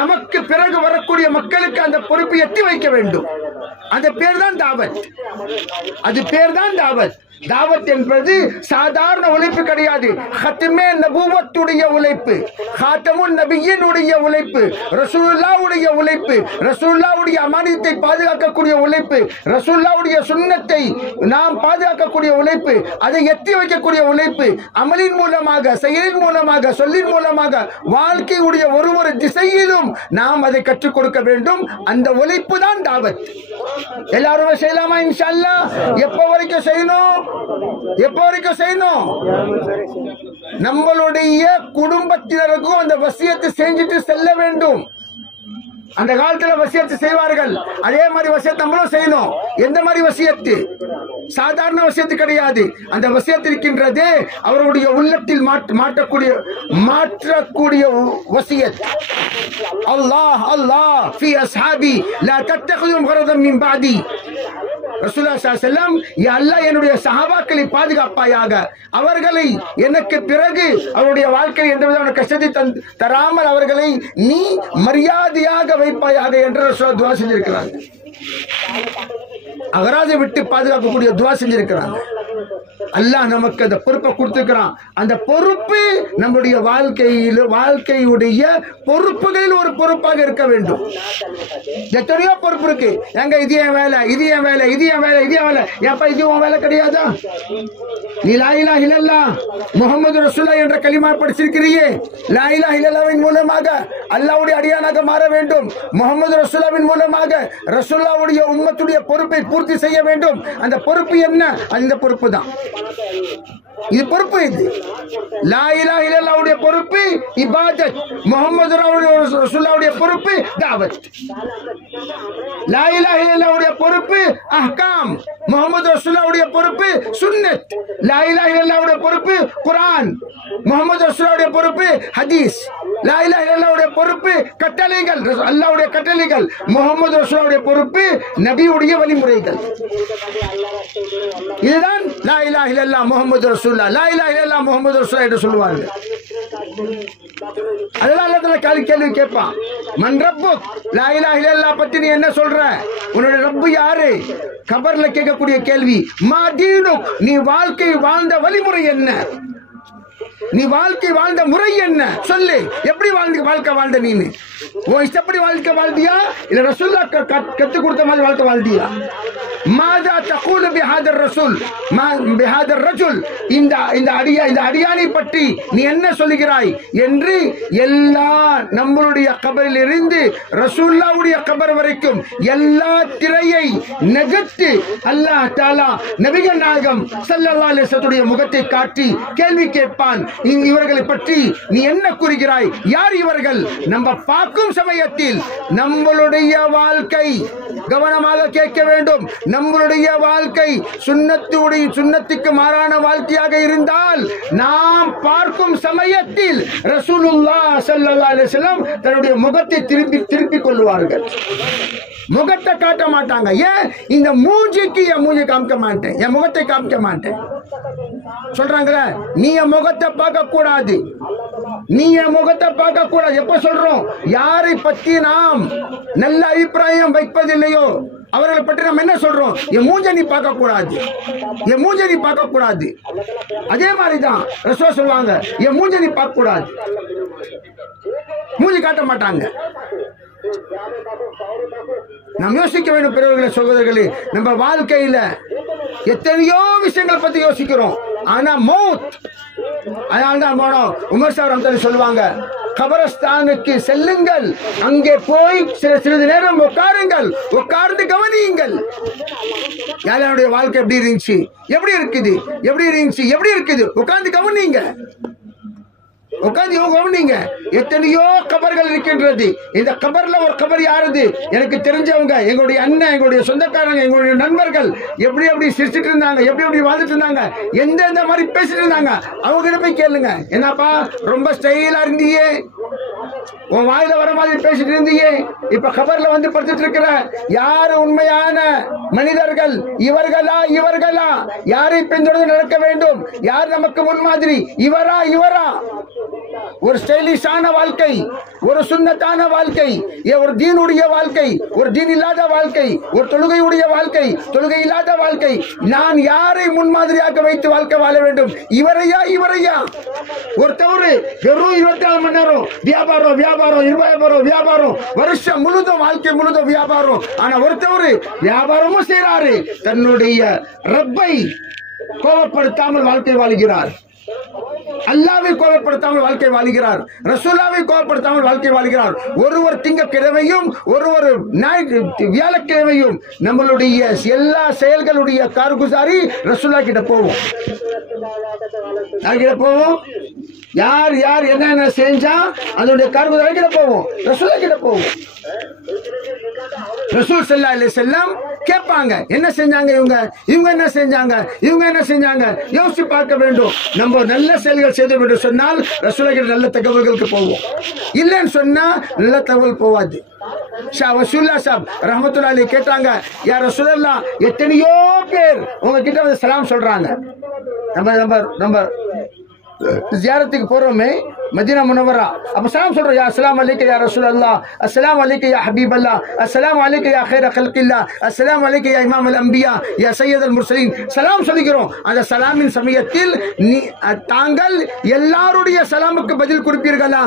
நமக்கு பிறகு வரக்கூடிய மக்களுக்கு அந்த பொறுப்பை எட்டி வைக்க வேண்டும். அந்த பேர் தான் தாவத். அது பேர் தான் தாவத். தாவத் என்பது சாதாரண உழைப்பு கிடையாது. ஹத்மே நபுவத்துடைய உழைப்பு, ஹாத்தமுன் நபியினுடைய உழைப்பு, ரசூலுல்லாஹ்வுடைய உழைப்பு, ரசூலுல்லாஹ்வுடைய அமானியத்தை பாதுகாக்கக்கூடிய உழைப்பு, ரசூலுல்லாஹ்வுடைய சுன்னத்தை நாம் பாதுகாக்கக்கூடிய உழைப்பு, அதை எத்தி வைக்கக்கூடிய உழைப்பு, அமலின் மூலமாக, செயலின் மூலமாக, சொல்லின் மூலமாக, வாழ்க்கையுடைய ஒரு திசையிலும் நாம் அதை கற்றுக் கொடுக்க வேண்டும். அந்த உழைப்பு தான் தாவத். எல்லாருமே செய்யலாமா இன்ஷா அல்லாஹ்? எப்ப வரைக்கும் செய்யணும்? நம்மளுடைய குடும்பத்தினருக்கும் அந்த வசியத்தை செஞ்சுட்டு செல்ல வேண்டும். அந்த காலத்துல வசியத்து செய்வார்கள். அதே மாதிரி வசியத்தை நம்மளும் செய்யணும். எந்த மாதிரி வசியத்து? சாதாரண வசியத்து கிடையாது. அந்த வசியத்து இருக்கின்றதே அவருடைய உள்ளத்தில் மாற்றக்கூடிய வசியத். அல்லாஹ் அல்லாஹ் ஃபீ அஸ்ஹாபி லா தத்தகிதும் கரதம் மின் பாதி. ரசூலுல்லாஹி ஸல்லல்லாஹு அலைஹி வஸல்லம், யா அல்லாஹ் என்னுடைய சஹாபாக்களை பாதுகாப்பாயாக, அவர்களை எனக்கு பிறகு அவருடைய வாழ்க்கையில் எந்த விதமான கஷ்டத்தை தராமல் அவர்களை நீ மரியாதையாக வைப்பாயாக என்று ரசூலுல்லாஹ் துஆ செஞ்சிருக்கிறாங்க. அகராஜை விட்டு பாதுகாக்கக்கூடிய துஆ செஞ்சிருக்கிறாங்க. அல்லாஹ் நமக்கு அந்த பொறுப்பை கொடுத்திருக்கிறான். அந்த பொறுப்பு நம்முடைய வாழ்க்கையுடைய பொறுப்புகளில் ஒரு பொறுப்பாக இருக்க வேண்டும். எத்தனையோ பொறுப்பு இருக்கு. எங்க இது என் வேலை, இது என் வேலை, இது என் வேலை, இது என் வேலை. ஏப்பா இது உன் வேலை கிடையாதா? நீ லா இலாஹ இல்லல்லாஹ் முஹம்மது ரசூலுல்லாஹ் என்ற கலிமா படிச்சிருக்கிறியே, லா இலாஹ இல்லல்லாஹ்வின் மூலமாக அல்லாஹ்வுடைய அடியானாக மாற வேண்டும். முஹம்மது ரசூலுல்லாஹ்வின் மூலமாக ரசூலுல்லாஹ்வுடைய உம்மத்துடைய பொறுப்பை பூர்த்தி செய்ய வேண்டும். அந்த பொறுப்பு என்ன? அந்த பொறுப்பு தான் இது. பொறுப்பு இது. லா இலாஹ இல்லல்லாஹ்வுடைய பொறுப்பு இபாதத், முஹம்மது ரசூலுல்லாஹ்வுடைய பொறுப்பு தாவத். லா இலாஹ இல்லல்லாஹ்வுடைய பொறுப்பு அஹ்காம், முஹம்மது ரசூலுல்லாஹ்வுடைய பொறுப்பு சுன்னத். லா இலாஹ இல்லல்லாஹ்வுடைய பொறுப்பு குர்ஆன், முஹம்மது ரசூலுல்லாஹ்வுடைய பொறுப்பு ஹதீஸ். லா இலாஹ இல்லல்லாஹ்வுடைய பொறுப்பு கட்டளைகள், அல்லாஹ்வுடைய கட்டளைகள். முஹம்மது ரசூலுல்லாஹ்வுடைய பொறுப்பு நபியுடைய வழிமுறைகள். இதுதான் லா இலாஹ இல்லல்லாஹ் முஹம்மது ரசூலுல்லாஹ், லா இலாஹ இல்லல்லாஹ் முஹம்மது ரசூலுல்லாஹ் என்று சொல்லுவார்கள். அதெல்லாம் அல்லாஹ் கேள்வி கேட்பான். மன் ரப்புக், லா இலாஹ இல்லல்லாஹ் பத்தி நீ என்ன சொல்ற? உன்னுடைய ரப்பு யாரு? கபர்ல கேட்கக்கூடிய கேள்வி. மா தீனுக், நீ வாழ்க்கை வாழ்ந்த வழிமுறை என்ன? நீ வாழ்க்கை வாழ்ந்த முறை என்ன? சொல்லு. எப்படி வாழ்க்கை வாழ்ந்த? நீனு உன் இஷ்டப்படி வாழ்க்கை வாழ்ந்தியா, இல்ல ரசூலுல்லாஹ் கத்து கொடுத்த மாதிரி வாழ்க்கை வாழ்ந்தியா? மாதா தகூலு பிஹாதர் ரசூல் பிஹாதர் ரஜுல், இந்த அடியானை பற்றி நீ என்ன சொல்லுகிறாய் என்று எல்லா நம்மளுடைய கபரில் இருந்து ரசூலுல்லாஹ்வுடைய கபர் வரைக்கும் எல்லா திரையை நகர்த்தி அல்லாஹ் தஆலா நபிகள் நாயகம் ஸல்லல்லாஹு அலைஹி வஸல்லம் முகத்தை காட்டி கேள்வி கேட்பான். இவர்களை பற்றி நீ என்ன கூறுகிறாய்? யார் இவர்கள்? நம்ம பார்க்கும் சமயத்தில் நம்மளுடைய வாழ்க்கை கவனமாக கேட்க வேண்டும். நம்மளுடைய வாழ்க்கை சுன்னத்துக்கு மாறான வாழ்க்கையாக இருந்தால் நாம் பார்க்கும் சமயத்தில் ரசூலுல்லாஹ் ஸல்லல்லாஹு அலைஹி வஸல்லம் தன்னுடைய முகத்தை திருப்பிக் கொள்வார்கள். முகத்தை காட்ட மாட்டாங்க. ஏன்? இந்த மூஞ்சிக்கு என் மூஞ்சி காமிக்க மாட்டேன், என் முகத்தை காமிக்க மாட்டேன் சொல்றாங்க. நீ என் முகத்தை பார்க்க கூடாது, நீ என் முகத்தை பார்க்க கூடாது. எப்ப சொல்றோம்? யாரை பற்றி நாம் நல்ல அபிப்பிராயம் வைப்பதில்லையோ அவர்களை பற்றி நம்ம என்ன சொல்றோம்? என் மூஞ்ச நீ பார்க்க கூடாது, என் மூஞ்ச நீ பார்க்க கூடாது. அதே மாதிரிதான் ரசூல் சொல்லுவாங்க, என் மூஞ்ச நீ பார்க்க கூடாது. மூஞ்சி காட்ட மாட்டாங்க. நாம் யோசிக்க வேண்டும் பெரியவர்களே, சகோதரர்களே. நம்ம வாழ்க்கையில எத்தனையோ விஷயங்களை பத்தி யோசிக்கிறோம், ஆனா மௌத். அதனால்தான் போனோம் உமர் சார் சொல்லுவாங்க, கபரஸ்தானுக்கு செல்லுங்கள், அங்கே போய் சிறிது நேரம் உட்காருங்கள், உட்கார்ந்து கவனியுங்கள். யாருடைய வாழ்க்கை எப்படி இருந்துச்சு, எப்படி இருக்குது, எப்படி இருந்துச்சு, எப்படி இருக்குது, உட்கார்ந்து கவனிங்க, உட்காந்து கவனிங்க. எத்தனையோ கபர்கள் இருக்கின்றது. இந்த கபர்ல ஒரு கபர் யாருது? எனக்கு தெரிஞ்சவங்க, எங்களுடைய அண்ணன், எங்களுடைய சொந்தக்காரங்க, எங்களுடைய நண்பர்கள் எப்படி எப்படி சிரிச்சிட்டு இருந்தாங்க, எப்படி எப்படி வாழ்ந்துட்டு இருந்தாங்க, எந்த மாதிரி பேசிட்டு இருந்தாங்க. அவங்க கிட்ட போய் கேளுங்க, என்னப்பா ரொம்ப ஸ்டைலா இருந்தியே, உன் வாயில வர மாதிரி பேசிட்டு இருந்தியே, இப்ப கபர்ல வந்து படுத்துட்டு இருக்கிற யாரு உண்மையான மனிதர்கள்? இவர்களா இவர்களா? யாரை பின்தொடர்ந்து நடக்க வேண்டும்? யார் நமக்கு முன்மாதிரி? இவரா இவரா? ஒரு ஸ்டைலிஷான வாழ்க்கை, ஒரு சுன்னத்தான வாழ்க்கை, ஒரு தீனுடைய வாழ்க்கை, ஒரு தீன் இல்லாத வாழ்க்கை, ஒரு தொழுகையுடைய வாழ்க்கை, தொழுகை இல்லாத வாழ்க்கை. நான் யாரை முன்மாதிரியாக வைத்து வாழ்க்கை வாழ வேண்டும்? இவரையா இவரையா? ஒரு தவறு வெறும் 24 மணி நேரம் வியாபாரம் வியாபாரம் வியாபாரம் வியாபாரம், வருஷம் முழுதும் வாழ்க்கை முழுதும் வியாபாரம். ஆனா ஒரு தவறு, வியாபாரமும் செய்யறாரு, தன்னுடைய ரப்பை கோபப்படுத்தாமல் வாழ்க்கை வாழ்கிறார், அல்லாவை கோபப்படுத்தாமல் வாழ்க்கை வாழ்கிறார், ரசூலாவை கோபப்படுத்தாமல் வாழ்க்கை வாழ்கிறார். ஒருவர் திங்கக்கிழமையும் ஒருவர் வியாழக்கிழமையும் நம்மளுடைய எல்லா செயல்களுடைய கார்குசாரி ரசூலா கிட்ட போவோம். யார்கிட்ட போவோம்? யார் யார் என்னென்ன செஞ்சா அதனுடைய கார்குசாரி கிட்ட போவோம், ரசூலா கிட்ட போவோம். ரசூல் ஸல்லல்லாஹு அலைஹி வஸல்லம் கேட்பாங்க, என்ன செஞ்சாங்க இவங்க, இவங்க என்ன செஞ்சாங்க, இவங்க என்ன செஞ்சாங்க, யோசிச்சு பார்க்க வேண்டும். நம்ம நல்ல செயல்கள் செய்து என்று சொன்னால் ரசூலுக்கு நல்ல தகவல்களுக்கு போவோம், இல்லைன்னு சொன்னா நல்ல தகவல் போவாது. வசூல்லா சாப் ரஹ்மத்துல்லாஹி அலைஹி கேட்டாங்க, யா ரசூலல்லாஹ், எத்தனையோ பேர் உங்ககிட்ட வந்து சலாம் சொல்றாங்க. நம்ம ஜியாரத்துக்கு போறோமே மதீனா முனவரா, அப்ப சலாம் சொல்றோம், யா அஸ்ஸலாமு அலைக்கும் யா ரசூலல்லாஹ், அஸ்ஸலாமு அலைக்கும் யா ஹபீபல்லாஹ், அஸ்ஸலாமு அலைக்கும் யா கைர கல்கில்லாஹ், அஸ்ஸலாமு அலைக்கும் யா இமாமுல் அன்பியா யா சையதுல் முர்சலீன். சலாம் சொல்கிறோம். அந்த சலாமின் சமயத்தில் தாங்கள் எல்லாருடைய சலாமுக்கு பதில் கொடுப்பீர்களா?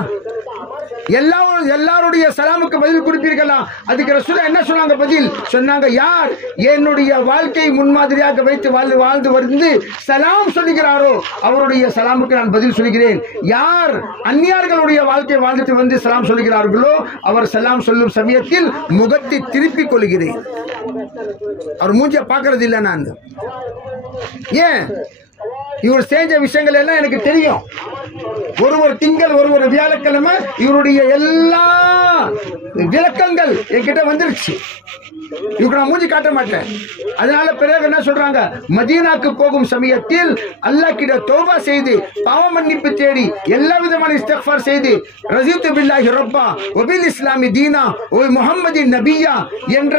எல்லாருடைய சலாமுக்கு பதில் கொடுப்பீர்களா? அதுக்கு ரசூலா என்ன சொன்னாங்க? பதில் சொன்னாங்க, யார் என்னுடைய வாழ்க்கை முன்மாதிரியாக வைத்து வாழ்ந்து வந்து சலாம் சொல்லுகிறாரோ அவருடைய சலாமுக்கு நான் பதில் சொல்கிறேன். யார் அந்நியார்களுடைய வாழ்க்கை வாழ்ந்துட்டு வந்து சலாம் சொல்லுகிறார்களோ அவர் சலாம் சொல்லும் சமயத்தில் முகத்தை திருப்பிக் கொள்கிறேன். அவர் மூஞ்சிய பார்க்கறது இல்லை நான். ஏன்? இவர் செஞ்ச விஷயங்கள் எல்லாம் எனக்கு தெரியும். ஒரு திங்கள் ஒரு வியாழக்கிழமை இவருடைய எல்லா விளக்கங்கள் என்கிட்ட வந்துருச்சு. இவருக்கு நான் மூஞ்சி காட்ட மாட்டேன். அதனால பிறகு என்ன சொல்றாங்க, மதீனாக்கு போகும் சமயத்தில் அல்லாஹ் கிட்ட தௌபா செய்து பாவ மன்னிப்பு தேடி எல்லா விதமான இஸ்திக்ஃபார் செய்து ரஸீது பில்லாஹி ரப்பா வ பில் இஸ்லாமி தீனா வ முஹம்மதின் நபியா என்ற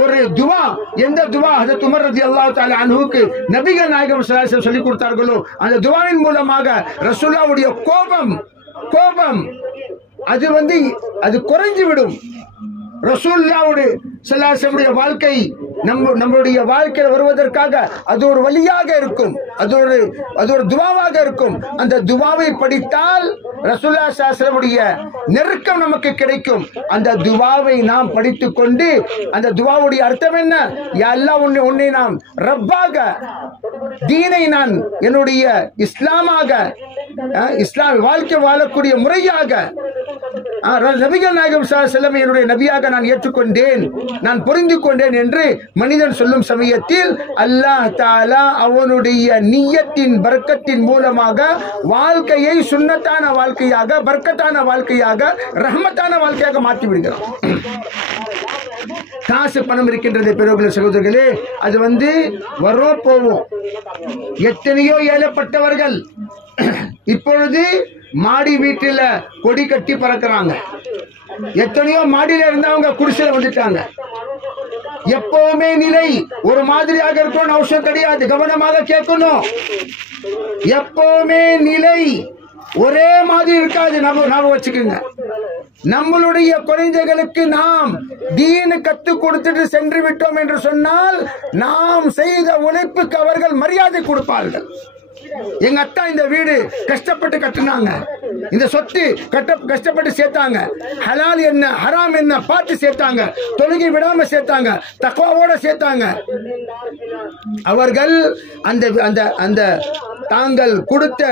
ஒரு துஆ, எந்த துஆ ஹஜ்ரத் உமர் ரலியல்லாஹு தஆலா அன்ஹுக்கு நபிகள் நாயகம் ஸல்லல்லாஹு அலைஹி வஸல்லம் சொல்லி கொடுத்தார்களோ அந்த துஆவின் மூலமாக ரசூலுல்லாஹ்வுடைய கோபம் அது குறைஞ்சு விடும். ரசூலுல்லாஹ்வுடைய ஸல்லல்லாஹு அலைஹி வஸல்லம் வாழ்க்கை நம்மளுடைய வாழ்க்கையில் வருவதற்காக அது ஒரு வழியாக இருக்கும், அது ஒரு துவாவாக இருக்கும். அந்த துவாவை படித்தால் ரசூலுல்லாஹி ஸல்லல்லாஹு அலைஹி வஸல்லம் நெருக்கம் நமக்கு கிடைக்கும். அந்த துவாவை நாம் படித்துக் கொண்டு அந்த துவாவுடைய அர்த்தம் என்ன? யா அல்லாஹ், உன்னை நாம் ரப்பாக, தீனை நான் என்னுடைய இஸ்லாமாக, இஸ்லாம் வாழ்க்கை வாழக்கூடிய முறையாக, நபிகள் நாயகம் ஸல்லல்லாஹு அலைஹி வஸல்லம் என்னுடைய நபியாக நான் ஏற்றுக்கொண்டேன், நான் புரிந்து கொண்டேன் என்று மனிதன் சொல்லும் சமயத்தில் அல்லாஹ் தஆலா அவனுடைய நிய்யத்தின் பரக்கத்தின் மூலமாக வாழ்க்கையை சுன்னத்தான வாழ்க்கையாக, பரக்கத்தான வாழ்க்கையாக, ரஹ்மத்தான வாழ்க்கையாக மாற்றி விடுகிறான். காசு பணம் இருக்கின்றது பெரியவர்களே, சகோதரர்களே, அது வரும் போவோம். எத்தனையோ ஏழப்பட்டவர்கள் இப்பொழுது மாடி வீட்டில கொடி கட்டி பறக்கிறாங்க. எத்தனையோ மாடியில இருந்தவங்க குடிசையில வந்துட்டாங்க. எப்பவுமே நிலை ஒரு மாதிரியாக இருக்கணும் அவசியம் கிடையாது, கவனமாக கேட்கணும். எப்பவுமே நிலை ஒரே மாதிரி இருக்காது, ஞாபகம் வச்சுக்கோங்க. நம்மளுடைய குழந்தைகளுக்கு நாம் தீன் கற்றுக் கொடுத்துட்டு சென்று விட்டோம் என்று சொன்னால் நாம் செய்த உழைப்புக்கு அவர்கள் மரியாதை கொடுப்பார்கள். எங்க அத்தா இந்த வீடு கஷ்டப்பட்டு கட்டினாங்க, இந்த சொத்து கஷ்டப்பட்டு சேர்த்தாங்க, ஹலால் என்ன ஹராம் என்ன பார்த்து சேர்த்தாங்க, தொழுகை விடாம சேர்த்தாங்க, தக்வாவோட சேர்த்தாங்க. அவர்கள் அந்த அந்த அந்த தாங்கள் கொடுத்த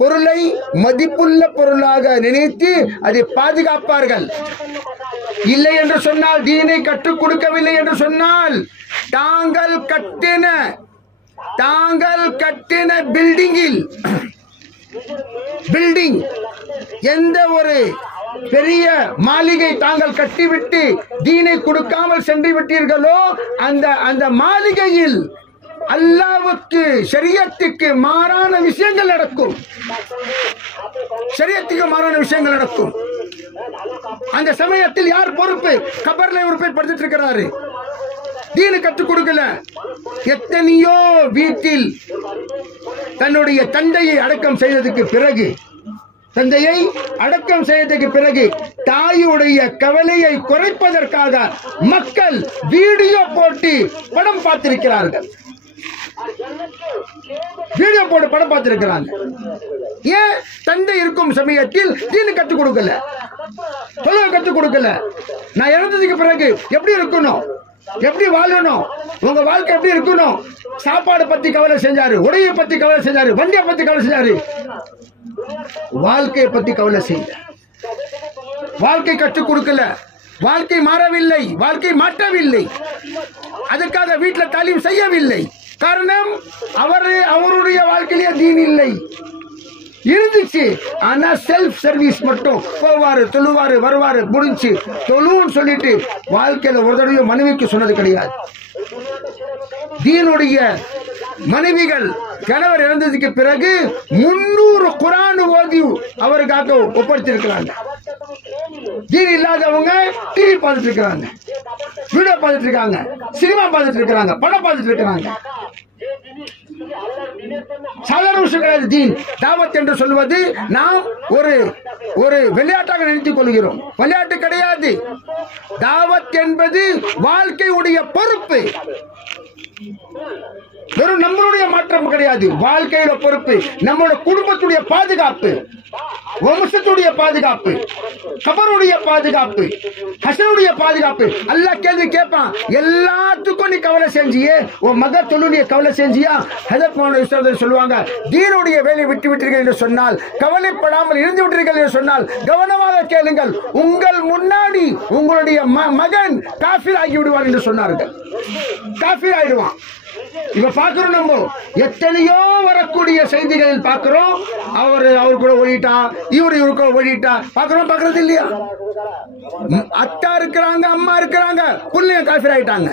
பொருளை மதிப்புள்ள பொருளாக நினைத்து அதை பாதுகாப்பார்கள். இல்லை என்று சொன்னால், தீனை கற்றுக் கொடுக்கவில்லை என்று சொன்னால், தாங்கள் கட்டின பில்டிங் எந்த ஒரு பெரிய மாளிகை தாங்கள் கட்டிவிட்டு தீனை கொடுக்காமல் சென்று விட்டீர்களோ அந்த மாளிகையில் அல்லாஹ்வுக்கு ஷரியத்துக்கு மாறான விஷயங்கள் நடக்கும். ஷரியத்துக்கு மாறான விஷயங்கள் நடக்கும். அந்த சமயத்தில் யார் பொறுப்பு? கபர்ல ஒரு பேர் படுத்துட்டு இருக்கிறாரு, தீனு கற்றுக் கொடுக்கல. எத்தனையோ வீட்டில் தன்னுடைய தந்தையை அடக்கம் செய்ததுக்கு பிறகு தாயுடைய கவலையை குறைப்பதற்காக மக்கள் வீடியோ போட்டு படம் பார்த்திருக்கிறார்கள். ஏன்? தந்தை இருக்கும் சமயத்தில் தீனு கற்றுக் கொடுக்கல, தொழுகை கற்றுக் கொடுக்கல. நான் இறந்ததுக்கு பிறகு எப்படி இருக்கணும், எப்படி வாழணும், உங்க வாழ்க்கை எப்படி இருக்கணும், சாப்பாடு பத்தி கவலை செஞ்சாரு, உடையை பத்தி கவலை செஞ்சாரு, வண்டியை பத்தி கவலை செஞ்சாரு, வாழ்க்கையை பத்தி கவலை செய்ய. வாழ்க்கை கற்றுக் கொடுக்கல, வாழ்க்கை மாறவில்லை, வாழ்க்கை மாற்றவில்லை, அதுக்காக வீட்டில் தாலீம் செய்யவில்லை. காரணம், அவருடைய வாழ்க்கையிலே தீன் இல்லை. இருந்துச்சு, ஆனா செல்ஃப் சர்வீஸ் மட்டும். போவாரு, தொழுவாரு, வருவாரு, முடிஞ்சு தொழுன்னு சொல்லிட்டு வாழ்க்கையில ஒரு தடவை மனைவிக்கு சொன்னது கிடையாது. தீனுடைய மனைவிகள் கணவர் இறந்ததுக்கு பிறகு 300 குர்ஆன் ஓதி அவருக்காக ஒப்படைச்சிருக்கிறாங்க. தீன் இல்லாதவங்க டிவி பார்த்துட்டு இருக்காங்க, வீடியோ பார்த்துட்டு இருக்காங்க, சினிமா பார்த்துட்டு இருக்காங்க, படம் பார்த்துட்டு இருக்காங்க. சாதாரண விஷயம் கிடையாது. தீன் தாவத் என்று சொல்வது நாம் ஒரு விளையாட்டாக நினைத்துக் கொள்கிறோம். விளையாட்டு கிடையாது. தாவத் என்பது வாழ்க்கையுடைய பொறுப்பு. வெறும் நம்மளுடைய மாற்றம் கிடையாது, வாழ்க்கையில பொறுப்பு. நம்மளுடைய குடும்பத்துடைய பாதுகாப்பு, வம்சத்துடைய பாதுகாப்பு, கபருடைய பாதுகாப்பு, ஹசனுடைய பாதுகாப்பு. அல்லாஹ் கேள்வி கேட்பான், எல்லாத்துக்கும் நீ கவலை செஞ்சியே, உன் மக தொழுடைய கவலை செஞ்சியா? ஹஜரத் முஹம்மது சொல்லுவாங்க, தீனுடைய வேலையை விட்டு விட்டீர்கள் என்று சொன்னால், கவலைப்படாமல் இருந்து விட்டீர்கள் என்று சொன்னால் கவனமாக கேளுங்கள், உங்கள் முன்னாடி உங்களுடைய மகன் காஃபிர் ஆகி விடுவார் என்று சொன்னார்கள். காஃபிர் ஆயிடுவான். இவ பாக்குறோம், நம்ம எத்தனையோ வரக்கூடிய செய்திகளில் பாக்குறோம், அவரு கூட ஓடிட்டா, இவரு கூட ஓடிட்டா பாக்குறது இல்லையா? அத்தா இருக்கிறாங்க, அம்மா இருக்கிறாங்க, புள்ளைய காஃபிர் ஆயிட்டாங்க.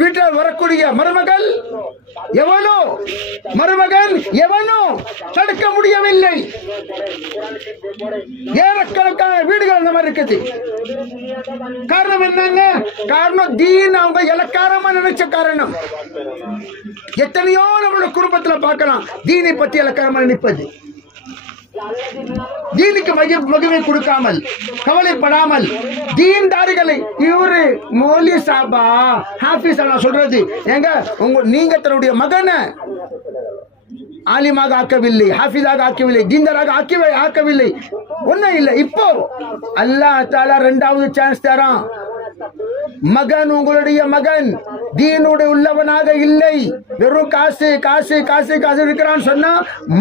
வீட்டில் வரக்கூடிய மருமகன் எவனோ தடுக்க முடியவில்லை. ஏறக்கணக்கான வீடுகள் அந்த மாதிரி இருக்குது. காரணம் என்னங்க? காரணம் தீன் அவங்க இலக்காரமா நினைச்ச காரணம். எத்தனையோ நம்மளோட குடும்பத்தில் பார்க்கலாம், தீனை பத்தி இலக்காரமா நினைப்பது. தீனுக்கு மகிமை கொடுக்காமல், கவலைப்படாமல், தீன்தாரிகளை இவரு மௌலி சாபா ஹாஃபிஸ் சொல்றது, எங்க நீங்க தன்னுடைய மகனை ஆலிமாக ஆக்கவில்லை, ஹாஃபிஸாக ஆக்கவில்லை, தீன்தாராக ஆக்கவில்லை, ஒன்னும் இல்லை. இப்போ அல்லாஹ் தஆலா 2வது சான்ஸ் தரான். மகன், உங்களுடைய மகன் தீனுடைய உள்ளவனாக இல்லை, வெறும் காசு காசு காசு காசு இருக்கிறான்னு சொன்னா,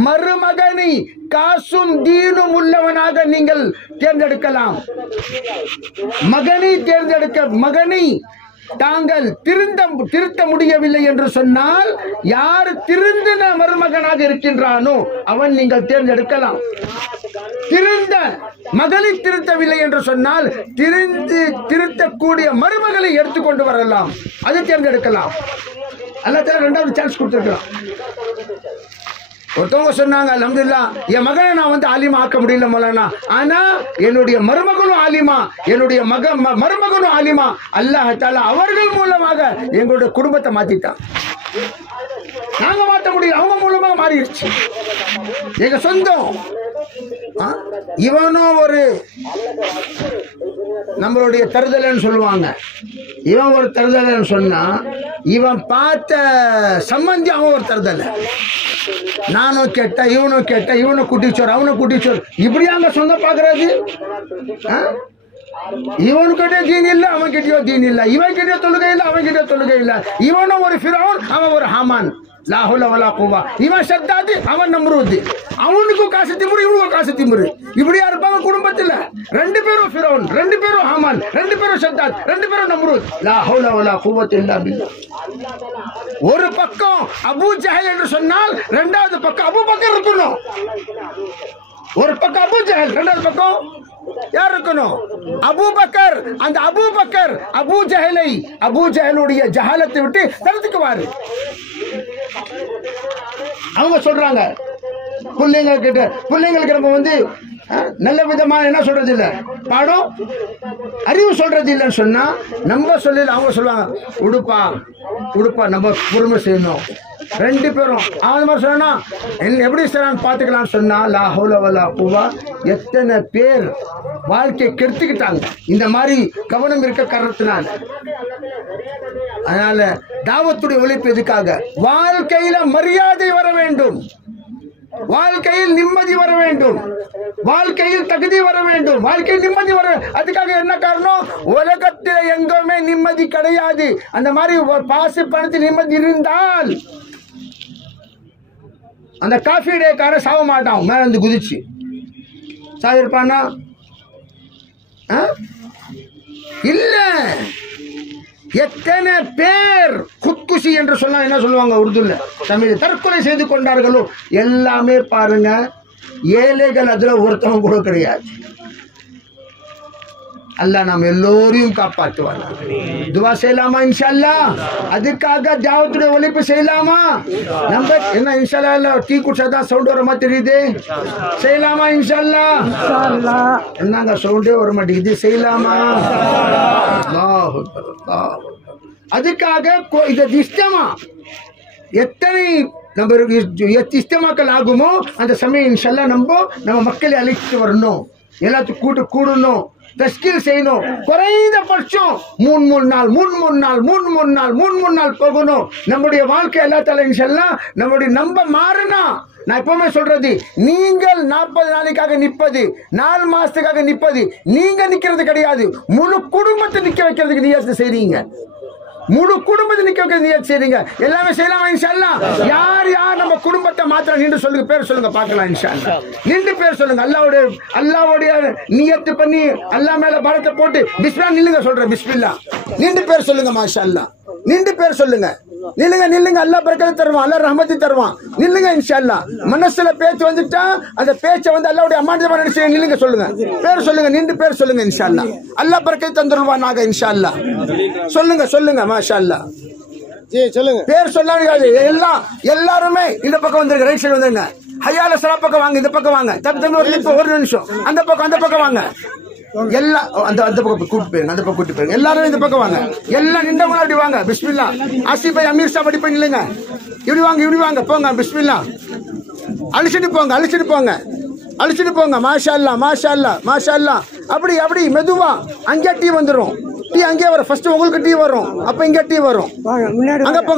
மருமகனை காசும் தீனும் உள்ளவனாக நீங்கள் தேர்ந்தெடுக்கலாம். மகனை தாங்கள் திருத்த முடியவில்லை என்று சொன்னால், யார் திருந்தின மருமகனாக இருக்கின்றானோ அவன் நீங்கள் தேர்ந்தெடுக்கலாம். மகளை திருத்தவில்லை என்று சொன்னால், திருத்தக்கூடிய மருமகளை எடுத்துக்கொண்டு வரலாம், அதை தேர்ந்தெடுக்கலாம். அல்லாஹ் 2வது சான்ஸ் கொடுத்திருக்கிறான். ஒருத்தவங்க சொன்னாங்க, அல்ஹம்துலில்லாஹ் என் மகனை நான் ஆலிமா ஆக்க முடியல மௌலானா, ஆனா என்னுடைய மருமகனும் ஆலிமா, என்னுடைய மருமகனும் ஆலிமா. அல்லாஹ் தஆலா அவர்கள் மூலமாக எங்களுடைய குடும்பத்தை மாத்திட்டான். நாங்க மாற்ற முடியும், அவங்க மூலமாக மாறிடுச்சு. எங்க சொந்தம் இவனும் ஒரு நம்மளுடைய தருதலைன்னு சொல்லுவாங்க. இவன் ஒரு தருதலைன்னு சொன்னா இவன் பார்த்த சம்பந்தி அவன் ஒரு தருதலை. நானும் கேட்ட, இவனும் கேட்ட, இவனை குட்டிச்சோர், அவனை குட்டிச்சோர், இப்படியாங்க சொந்த பாக்குறது. இவன்கிட்ட தீன் இல்ல, அவன் கிட்டயோ தீன் இல்ல, இவன் கிட்ட தொழுகை இல்ல, அவன் கிட்ட தொழுகை இல்ல. இவனும் ஒரு ஃபிரௌன், அவன் ஒரு ஹாமான். லா ஹவுல வலா குவா. இவன் ஷத்தாது, அவன் நம்ரூத். அவனுக்கும் காசு திமுரு, இவனுக்கும் காசு திமுரு. இப்படியா இருப்பாங்க குடும்பத்துல. ரெண்டு பேரும் ஃபிரௌன், ரெண்டு பேரும் ஹாமான், ரெண்டு பேரும் ஷத்தாத், ரெண்டு பேரும் நம்ரூத். லா ஹவுல வலா குவத்த இல்லா பில்லாஹ். ஒரு பக்கம் அபூ ஜஹல் என்று சொன்னால் இரண்டாவது பக்கம் அபூபக்கர் இருக்கணும். ஒரு பக்கம் அபூ ஜஹல், இரண்டாவது பக்கம் யார் இருக்கணும்? அபூபக்கர். அந்த அபூபக்கர் அபூ ஜஹலை, அபூ ஜஹலுடைய ஜஹாலத்தை விட்டு தடுத்துக்குவாரு. அவங்க சொல்றாங்க பிள்ளைங்களுக்கு நம்ம வந்து நல்ல விதமா என்ன சொல்றது இல்ல, பாடம் அறிவு சொல்றது இல்லைன்னு சொன்னா நம்ம சொல்லல. அவங்க சொல்லுவாங்க உடுப்பா உடுப்பா, நம்ம பொறுமை செய்யணும். ரெண்டு பேரும் அது மாதிரி சொன்னா எப்படி செய்யலாம் பாத்துக்கலாம்னு சொன்னா லா ஹவுல வலா குவா. எத்தனை பேர் வாழ்க்கையை கெடுத்துக்கிட்டாங்க இந்த மாதிரி கவனம் இருக்க காரணத்தினால. அதனால தாவத்துடைய உழைப்பு எதுக்காக? வாழ்க்கையில மரியாதை வர வேண்டும், வாழ்க்கையில் நிம்மதி வர வேண்டும், வாழ்க்கையில் தகுதி வர வேண்டும், வாழ்க்கையில் நிம்மதி வர. அதுக்காக என்ன காரணம்? உலகத்தில் எங்குமே நிம்மதி கிடையாது. அந்த மாதிரி பாசு பணத்தில் நிம்மதி இருந்தால் அந்த காஃபி டேக்கார சாவ மாட்டான். மேல வந்து குதிச்சு சாவிருப்பானா? இல்ல. எத்தனை பேர் குத்குசி என்று சொன்னா என்ன சொல்லுவாங்க உருதுல, தமிழ் தற்கொலை செய்து கொண்டார்களோ எல்லாமே பாருங்க ஏழைகள். அதுல ஒருத்தவங்க கூட கிடையாது. அல்லாஹ் நாம் எல்லோரையும் காப்பாற்றுவார். துவா செய்யலாமா இன்ஷா அல்லாஹ்? அதுக்காக தாவத்துடைய உழைப்பு செய்யலாமா? நம்ம என்ன இன்ஷா அல்லாஹ் டீ குடிச்சாதான் சவுண்ட் வர மாதிரி தெரியுது. செய்யலாமா இன்ஷா அல்லாஹ்? என்னங்க சவுண்டே வர மாட்டேங்குது. செய்யலாமா? அதுக்காக இது இஷ்டமா எத்தனை நம்ம இஷ்டமாக்கள் ஆகுமோ அந்த சமயம் இன்ஷா அல்லாஹ் நம்ம மக்களை அழைச்சிட்டு வரணும், எல்லாத்துக்கும் கூடணும், தஸ்கீல் செய்யணும். குறைந்தபட்சம் மூணு நாள் போகணும். நம்முடைய வாழ்க்கை எல்லா தலை இன்ஷா அல்லாஹ் நம்முடைய நம்ப மாறினா. நான் எப்பவுமே சொல்றது, நீங்கள் 40 நாளைக்காக நிற்பது, 4 மாசத்துக்காக நிற்பது, நீங்க நிக்கிறது கிடையாது. முழு குடும்பத்தை நிக்க வைக்கிறதுக்கு நியத்து செய்றீங்க. முழு குடும்பத்தை நிக்க வைக்கிறது நியத்து செய்றீங்க. எல்லாமே செய்யலாமா இன்ஷா அல்லாஹ்? யார் யார் நம்ம குடும்பத்தை மாத்திரம் நின்று சொல்லுங்க, பேர் சொல்லுங்க பார்க்கலாம் இன்ஷா அல்லாஹ். நின்று பேர் சொல்லுங்க. அல்லாஹ்வுடைய நியத்து பண்ணி அல்லாஹ் மேல பாரத்தை போட்டு பிஸ்மில்லா நில்லுங்க. சொல்றேன் பிஸ்மில்லா. நின்று பேர் சொல்லுங்க. மாஷா அல்லாஹ். நின்று பேர் சொல்லுங்க. நில்லுங்க. அல்லாஹ் பரக்கத்தை தருவான், அல்லாஹ் ரஹ்மத்தை தருவான். நில்லுங்க இன்ஷா அல்லாஹ். மனசுல பேச்சு வந்துட்டா அந்த பேச்சை வந்து அல்லாஹ்வுடைய அமானிதமா நினைச்சு நில்லுங்க. சொல்லுங்க, பேர் சொல்லுங்க. நின்று பேர் சொல்லுங்க இன்ஷா அல்லாஹ். அல்லாஹ் பரக்கத்தை தந்துருவானாக இன்ஷா அல்லாஹ். சொல்லுங்க மாஷா அல்லாஹ். சொல்லுங்க. பேர் சொல்லாது. எல்லாருமே இந்த பக்கம் வந்துருங்க. ரைட் சைடு வந்துருங்க. ஹய்யால ஸலா பக்கம் வாங்க. இந்த பக்கம் வாங்க. ஒரு நிமிஷம். அந்த பக்கம் வாங்க. எல்லாம் அந்த பக்கம் கூட்டு போயிருங்க. அந்த பக்கம் கூட்டு போயிருங்க. எல்லாரும் இந்த பக்கம் வாங்க. எல்லாம் நின்றவங்க அப்படி வாங்க. பிஸ்மில்லா. ஆசிப் பாய், அமீர் சாப் அப்படி போய் நில்லுங்க. இப்படி வாங்க போங்க. பிஸ்மில்லா. அழிச்சிட்டு போங்க. மாஷா அல்லாஹ். அப்படி மெதுவா. அங்கே டீ வந்துடும். டீ அங்கே வரும். ஃபர்ஸ்ட் உங்களுக்கு டீ வரும், அப்ப இங்க டீ வரும். அங்க போங்க.